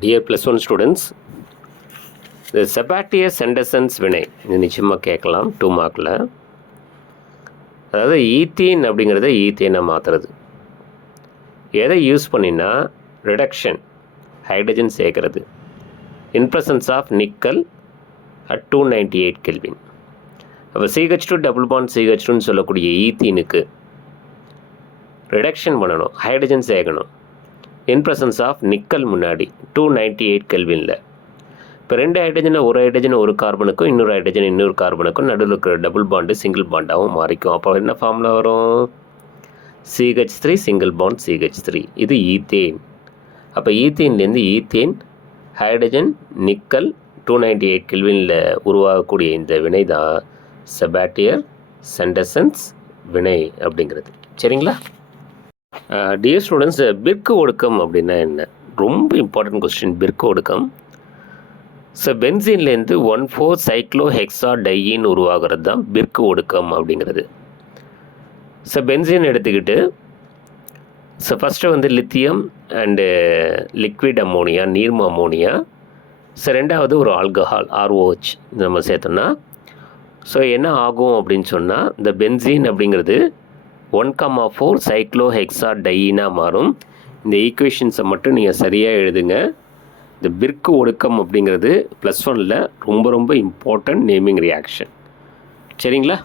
Dear plus one students இந்த செபாட்டியஸ் சென்டசன்ஸ் வினை இது நிச்சயமாக கேட்கலாம் டூ மார்க்கில் அதாவது ஈத்தீன் அப்படிங்கிறத ஈத்தேனை மாற்றுறது எதை யூஸ் பண்ணினா ரிடக்ஷன் ஹைட்ரஜன் சேர்க்கறது. In of nickel at two ninety eight kelvin அப்போ CH two double bond CH டூன்னு சொல்லக்கூடிய ஈத்தீனுக்கு ரிடக்ஷன் பண்ணணும் ஹைட்ரஜன் சேர்க்கணும். இன் presence ஆஃப் நிக்கல் முன்னாடி டூ நைன்டி எயிட் கெல்வினில். இப்போ ரெண்டு ஹைட்ரஜனை ஒரு ஹைட்ரஜன் ஒரு கார்பனுக்கும் இன்னொரு ஹைட்ரஜன் இன்னொரு கார்பனுக்கும் நடுவில் இருக்கிற டபுள் பாண்டு சிங்கிள் பாண்டாகவும் மாறிக்கும். அப்போ என்ன ஃபார்மில் வரும்? CH three single bond CH three இது ஈத்தேன். அப்போ ஈத்தேன்லேருந்து ethane hydrogen nickel two ninety eight கெல்வினில் உருவாகக்கூடிய இந்த வினை தான் செபாட்டியர் சென்டசன்ஸ் வினை அப்படிங்கிறது. சரிங்களா? டியர் ஸ்டூடெண்ட்ஸ் பிற்கு ஒடுக்கம் அப்படின்னா என்ன? ரொம்ப இம்பார்ட்டன்ட் கொஸ்டின் பிற்கு ஒடுக்கம். ஸோ பென்சின்லேருந்து ஒன் ஃபோர் சைக்ளோ ஹெக்ஸா டையின் உருவாகிறது தான் பிற்கு ஒடுக்கம் அப்படிங்கிறது. ஸோ பென்சின் எடுத்துக்கிட்டு ஸோ ஃபஸ்ட்டு வந்து லித்தியம் அண்டு லிக்விட் அம்மோனியா நீர்ம அம்மோனியா ஸோ ரெண்டாவது ஒரு ஆல்கஹால் ஆர்ஓஹெச் நம்ம சேர்த்தோம்னா. ஸோ என்ன ஆகும் அப்படின்னு சொன்னால் இந்த பென்சீன் அப்படிங்கிறது ஒன் கம்மா ஃபோர் சைக்ளோ ஹெக்ஸா டையினாக மாறும். இந்த ஈக்குவேஷன்ஸை மட்டும் நீங்கள் சரியாக எழுதுங்க. இந்த பிற்கு ஒடுக்கம் அப்படிங்கிறது ப்ளஸ் ஒனில் ரொம்ப ரொம்ப இம்பார்ட்டன்ட் நேமிங் ரியாக்ஷன் சரிங்களா?